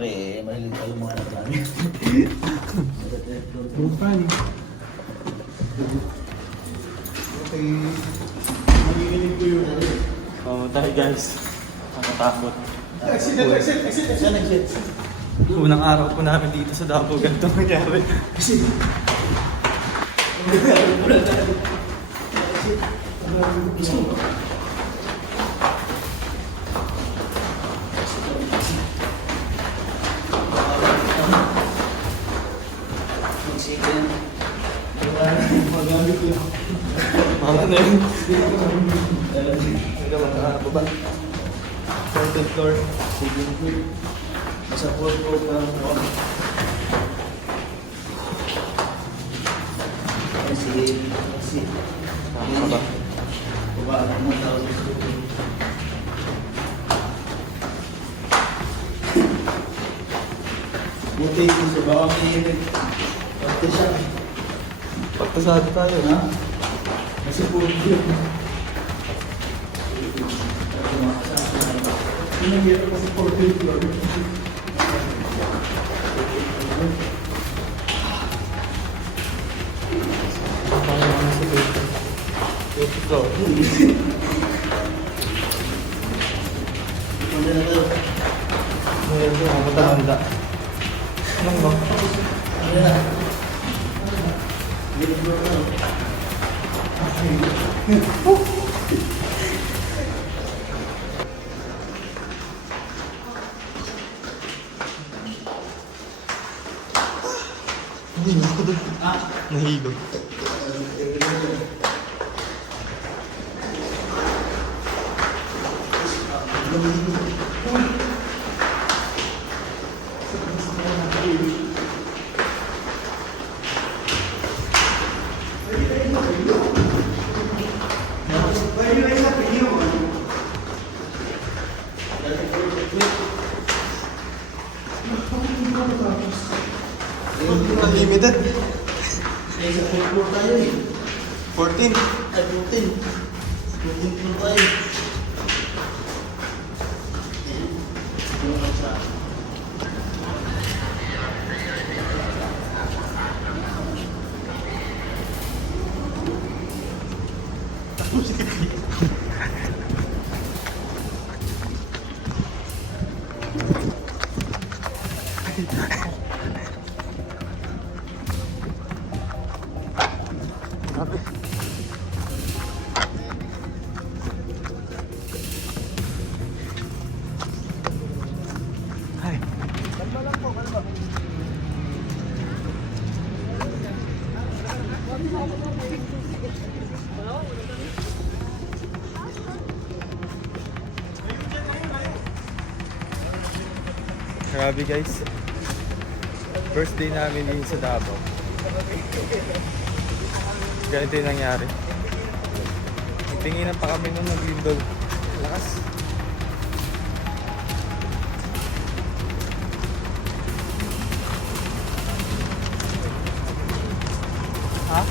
Siyempre, mahilig tayo mga anak namin. Bukan. Okay. Mahilig ko yun. Tayo guys. Nakatakot. Exit. Unang araw po namin dito sa Davao, ganito nangyari. Mama na yun. Hindi naman nakakababa. Second floor. Nasa fourth floor pa lang ako. Ay, sige. Nakakaba. Baba ako mga tao sa school. Buti ko sa baka may pagka siya. Pagpasado tayo. Ha? Kasi po yun. Pinagyan ko sa 14th floor. Ito. Manda na tayo. Ngayon po, matanda. Anong ba? Manda na. Middle floor na. Nahilo. Unlimited. Eh, sa fourth floor tayo eh. 14. Ay, 14. 14 floor tayo. Yung sa... Hi. Grabe guys. First day namin din sa Davao. Ganito yung nangyari. Nagtinginan pa kami nung naglindol. Lakas. Ha?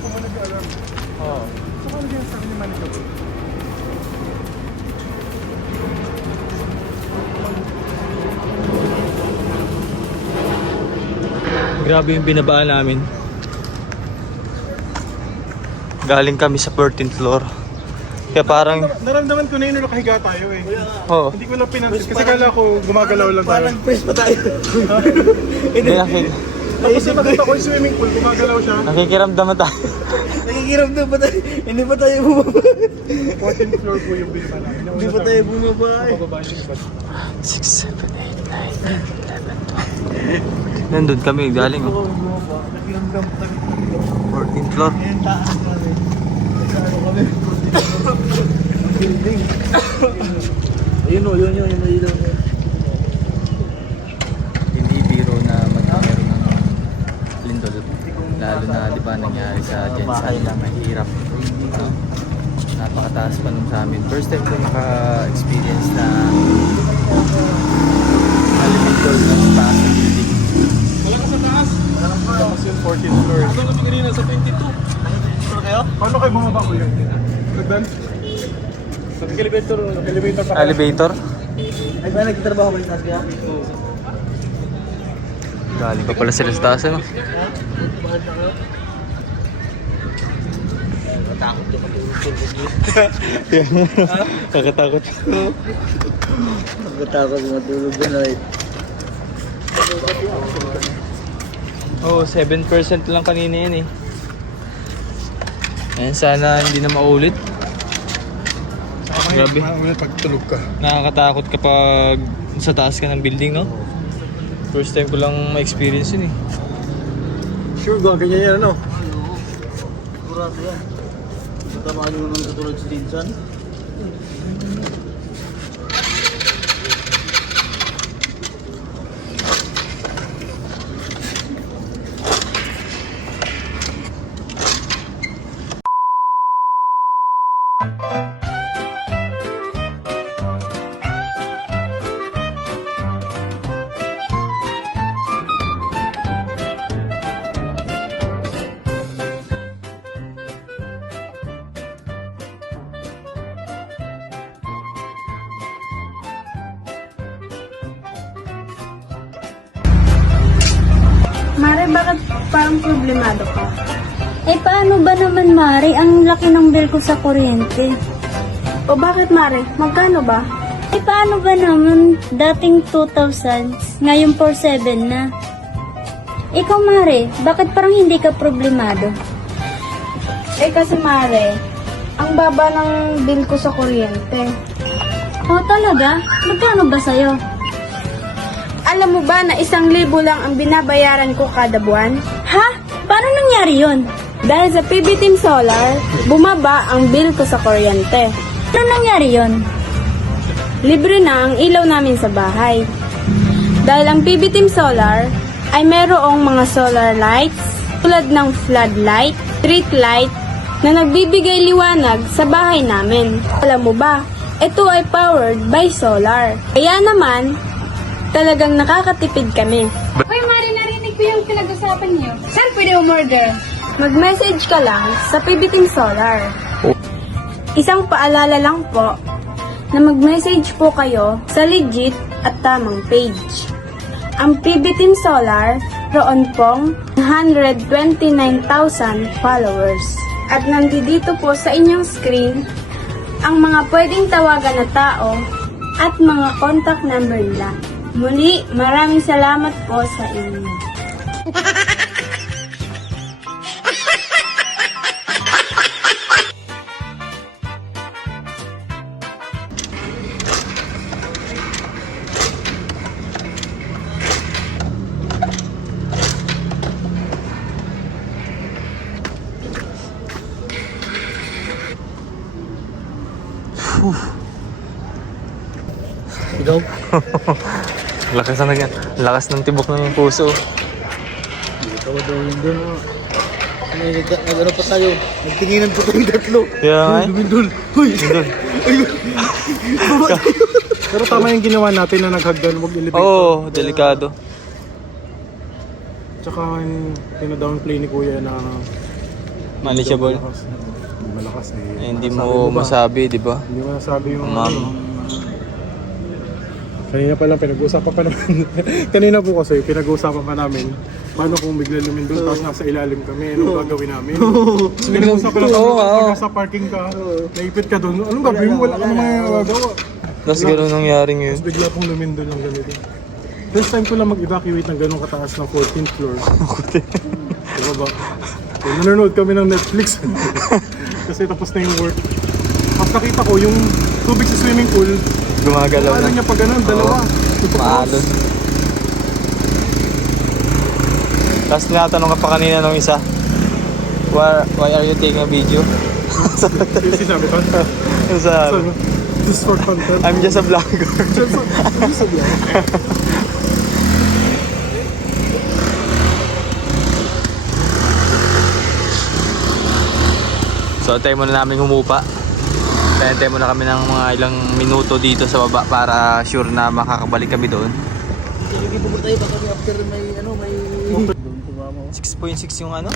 Kung mo nag-alarm. Oo. So, ano din sa akin ni manager? Grabe yung binabaan namin. Galing kami sa 14th floor. Kaya parang... Naramdaman ko na yun nung nakahiga tayo eh. Oo. Hindi ko lang pinansin. Kasi kala ko gumagalaw lang tayo. Parang press pa tayo. Hindi Tapos yung nakita ko yung swimming pool, gumagalaw siya. nakikiramdaman tayo. Nakikiramdam pa tayo. Hindi pa tayo bumaba. 14th floor po yung binaba namin. Hindi pa tayo bumaba eh. Pababa yung iba. 6, 7, 8, 9, 10, 11, 12. Nandun kami, galing. Ako bumaba. Nakikiramdam pa tayo. 14th floor. Ayun, taas kami. Sa ano kami? Ang building. Ayun o, yun yung malilang. Hindi biro na magkaroon ng lindol. Lalo na di ba nangyari sa Jensen na mahirap. No? Napakataas pa nung sa amin. First time ko maka-experience na lindol na sa taas ng building. Wala ka sa taas? Tapos yung 14th floor. Ano naman kanina sa 22? Ano kayo? Paano kayo bumaba ko yun? Nagdan? Sa Elevator pa. Elevator? Ay, ba nagtatrabaho ba yung taas kaya? Galing pa pala sila sa taas, ano? Mahal na kayo. Natakot ka matulog sa video. Nakatakot. Nakatakot matulog na right. Oo, 7% lang kanina yan eh. Ayan, sana hindi na maulit. Grabe. Ulit pagtulog ka. Nakakatakot kapag sa taas ka ng building, no? First time ko lang ma-experience yun eh. Sure, ganyan yan, ano? Sigurado yan. Tama nyo nung katulad si Dinsan. Mare, bakit parang problemado ka? Eh paano ba naman, Mari? Ang laki ng bill ko sa kuryente. O bakit, Mare? Magkano ba? Eh paano ba naman? Dating 2,000, ngayon 4,700 na. Ikaw, Mari, bakit parang hindi ka problemado? Eh kasi, Mare, ang baba ng bill ko sa kuryente. Oh, talaga? Magkano ba sa'yo? Alam mo ba na 1,000 lang ang binabayaran ko kada buwan? Ha? Paano nangyari yun? Dahil sa PB Team Solar, bumaba ang bill ko sa kuryente. Paano nangyari yun? Libre na ang ilaw namin sa bahay. Dahil ang PB Team Solar ay mayroong mga solar lights tulad ng floodlight, street light na nagbibigay liwanag sa bahay namin. Alam mo ba, ito ay powered by solar. Kaya naman, talagang nakakatipid kami. Uy, Mari, narinig ko yung pinag-usapan niyo. Saan pwede umorder? Mag-message ka lang sa PB Team Solar. Isang paalala lang po na mag-message po kayo sa legit at tamang page. Ang PB Team Solar, roon pong 129,000 followers. At nandito po sa inyong screen ang mga pwedeng tawagan na tao at mga contact number nila. Muli, maraming salamat po sa inyo. Ikaw? Lakas ng tibok ng puso. Ikaw daw yun doon. Nag-ano pa tayo? Nagtinginan po tayong tatlo. Kaya nga eh. Dumindol. Uy! Pero tama yung ginawa natin na naghagdan, wag elevator. Oo, delikado. Tsaka yung pinadownplay ni Kuya na Manageable. malakas eh. Eh, hindi Sabi mo ba? masabi, di ba? Hindi mo nasabi yung Ma'am. Kanina pa lang pinag-uusapan pa naman. Kanina po kasi pinag-uusapan pa namin paano kung bigla lumindol tapos nasa ilalim kami, anong gagawin namin? So, pinag-uusapan lang Oo, kami oo. pag nasa parking ka, naipit ka doon, anong gagawin mo? Wala ka namang magagawa. Tapos gano'n nangyaring yun. Tapos bigla pong lumindol ng ganito. First time ko lang mag-evacuate ng ganong kataas ng 14th floor. Diba ba? So, nanonood kami ng Netflix. Kasi tapos na yung work. Tapos nakita ko yung tubig sa swimming pool. Gumagalaw Ano na. niya pa ganun, dalawa. Maalon. Tapos tinatanong ka pa kanina nung isa, why are you taking a video? Yung sinabi ko. Ano sabi? Sabi, just for content. I'm just a vlogger. Just a vlog. So, tayo muna namin humupa. Tayo muna kami ng mga ilang minuto dito sa baba para sure na makakabalik kami doon. Sige, pupunta tayo. Baka after may ano, may... Doon tumama. 6.6 yung ano?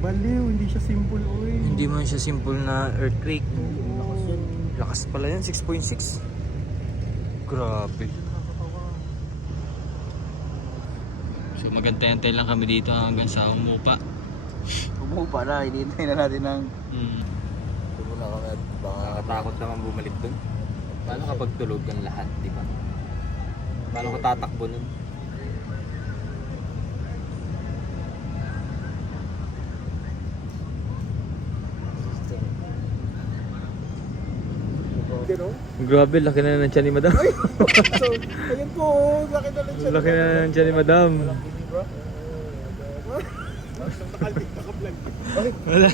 Baliw, hindi siya simple, oy. Hindi man siya simple na earthquake. Lakas pala yan, 6.6. Grabe. So magantay-antay lang kami dito hanggang sa umupa. Umupa na, hinihintay na natin ng... Tumula kami at baka nakatakot naman bumalik dun. Paano kapag tulog ang lahat, di ba? Paano ka tatakbo nun? Grabe, laki na ng tiyan ni Madam. So, ayun po, laki na lang siya. Laki na ng tiyan ni Madam. Wala.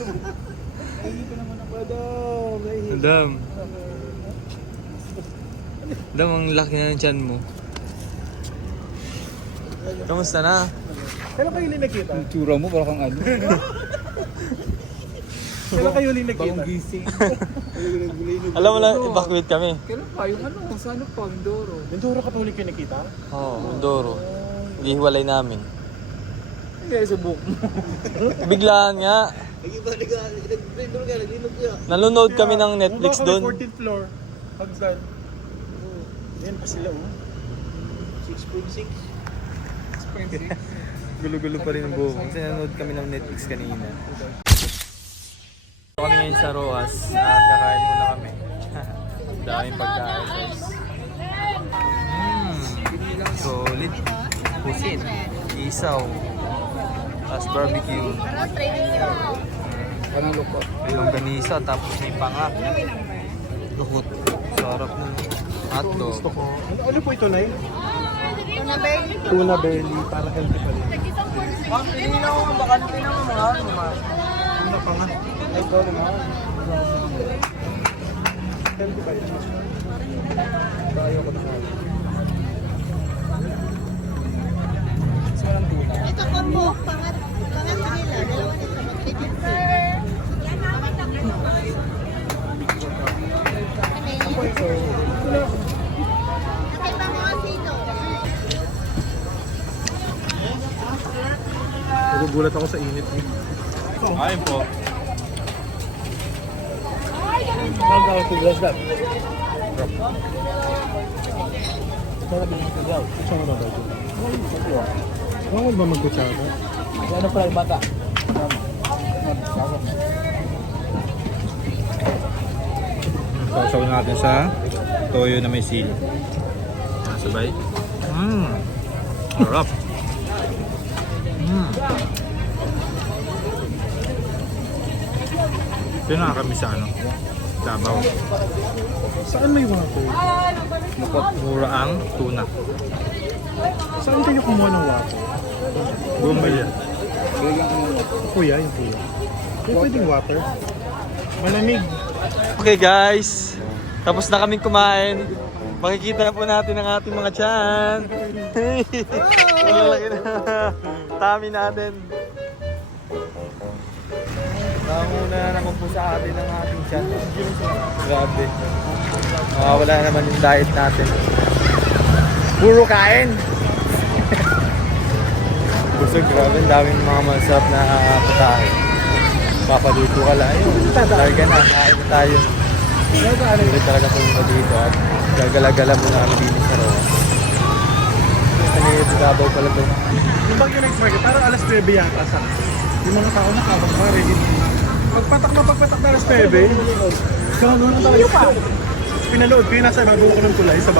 Madam. Madam, ang laki na ng tiyan mo. Kamusta na? Kailan kayo ulit nakita? Ang tsura mo, parang kang ano. Kailan kayo ulit nakita? Bagong gising. Alam mo na, evacuate kami. Kailan pa? Yung ano? Sa ano pa? Mindoro. Mindoro ka pa ulit kayo nakita? Oo, Mindoro. Ihiwalay namin. Hindi, sa buhok mo. Biglaan nga. Nanonood kami ng Netflix Bumaba kami doon. 14th floor. Hagdan. Yan pa sila, oh. 6.6. Gulo-gulo pa rin ang buhok. Kasi nanonood kami ng Netflix kanina. Kami ngayon sa Roas at kakain muna kami. Daming pagkain guys. Solid. Pusit. Isaw. Tapos barbecue. Anong lupa? May longganisa tapos may panga. Lukot. Sarap na. Hotdog. Gusto ko. Ano po ito, Nay? Tuna belly. Para healthy pa rin. Hindi na ako bakante na mga ano ma. Tuna pa nga. Ay, ito naman. Healthy pa rin. Tayo ko na nga. So, walang tuna. Ito combo, pangat nila, dalawa nito, Nagugulat ako sa init. Ayun po. Hanggang ako glass that. Sarap yung kagaw. Saan mo ba ito? Bawal ba magkutsara? Ano pala yung bata? Sausaw natin sa toyo na may sili. Sabay. Harap. Ito na kami sa ano? Davao. Saan may water? Mura ang tuna. Saan kayo kumuha ng water? Bumili. Kuya, yung kuya. May pwedeng water? Malamig. Okay guys, tapos na kaming kumain. Makikita na po natin ang ating mga tiyan. Malalaki na. Tummy natin. Namuna naman po sa atin ang ating tiyan. Grabe. Wala naman yung diet natin. Puro kain. Busog, grabe. Ang daming mga masarap na patahe. Papaluto ka lang. Ayun, larga na. Kain na tayo. Hindi talaga pumunta dito at gagala-gala muna kami dito sa Roas. Nangyayabaw pala ito. Yung bang yung market, parang alas 9 yata sa yung mga tao na kabang pare. Pagpatak na alas 9. Gano'n na tayo pa. Pinanood ko yung nasa ibang buko ng tulay sa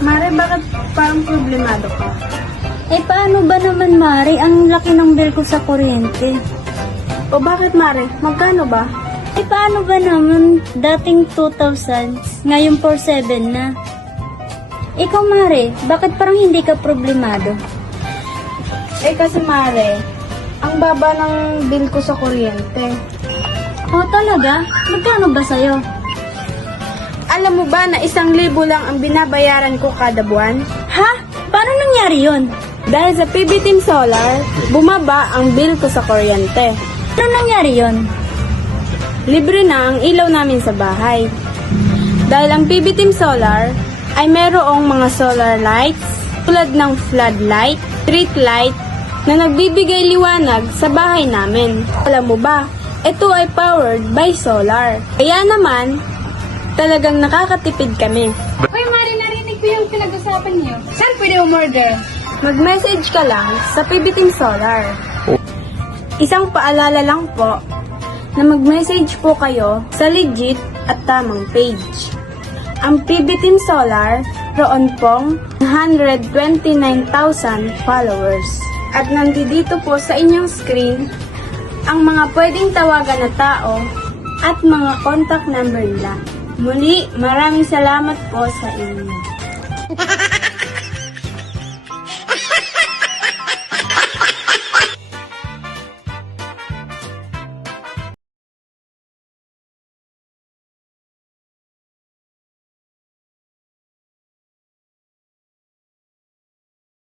Mare, bakit parang problemado ka? Eh paano ba naman, Mari? Ang laki ng bill ko sa kuryente. O bakit, Mare? Magkano ba? Eh paano ba naman dating 2,000, ngayon 4,700 na? Ikaw, Mari, bakit parang hindi ka problemado? Eh kasi, Mare, ang baba ng bill ko sa kuryente. Oh, talaga? Magkano ba sa'yo? alam mo ba na 1,000 lang ang binabayaran ko kada buwan? Ha? Paano nangyari yun? Dahil sa PB Team Solar, bumaba ang bill ko sa kuryente. Paano nangyari yun? Libre na ang ilaw namin sa bahay. Dahil ang PB Team Solar ay merong mga solar lights tulad ng floodlight, street light na nagbibigay liwanag sa bahay namin. Alam mo ba, ito ay powered by solar. Kaya naman, talagang nakakatipid kami. Hoy, Mari, narinig ko yung pinag-usapan niyo. Saan pwede umorder? Mag-message ka lang sa PB Team Solar. Isang paalala lang po na mag-message po kayo sa legit at tamang page. Ang PB Team Solar, roon pong 129,000 followers. At nandito po sa inyong screen ang mga pwedeng tawagan na tao at mga contact number nila. Muli, maraming salamat po sa inyo.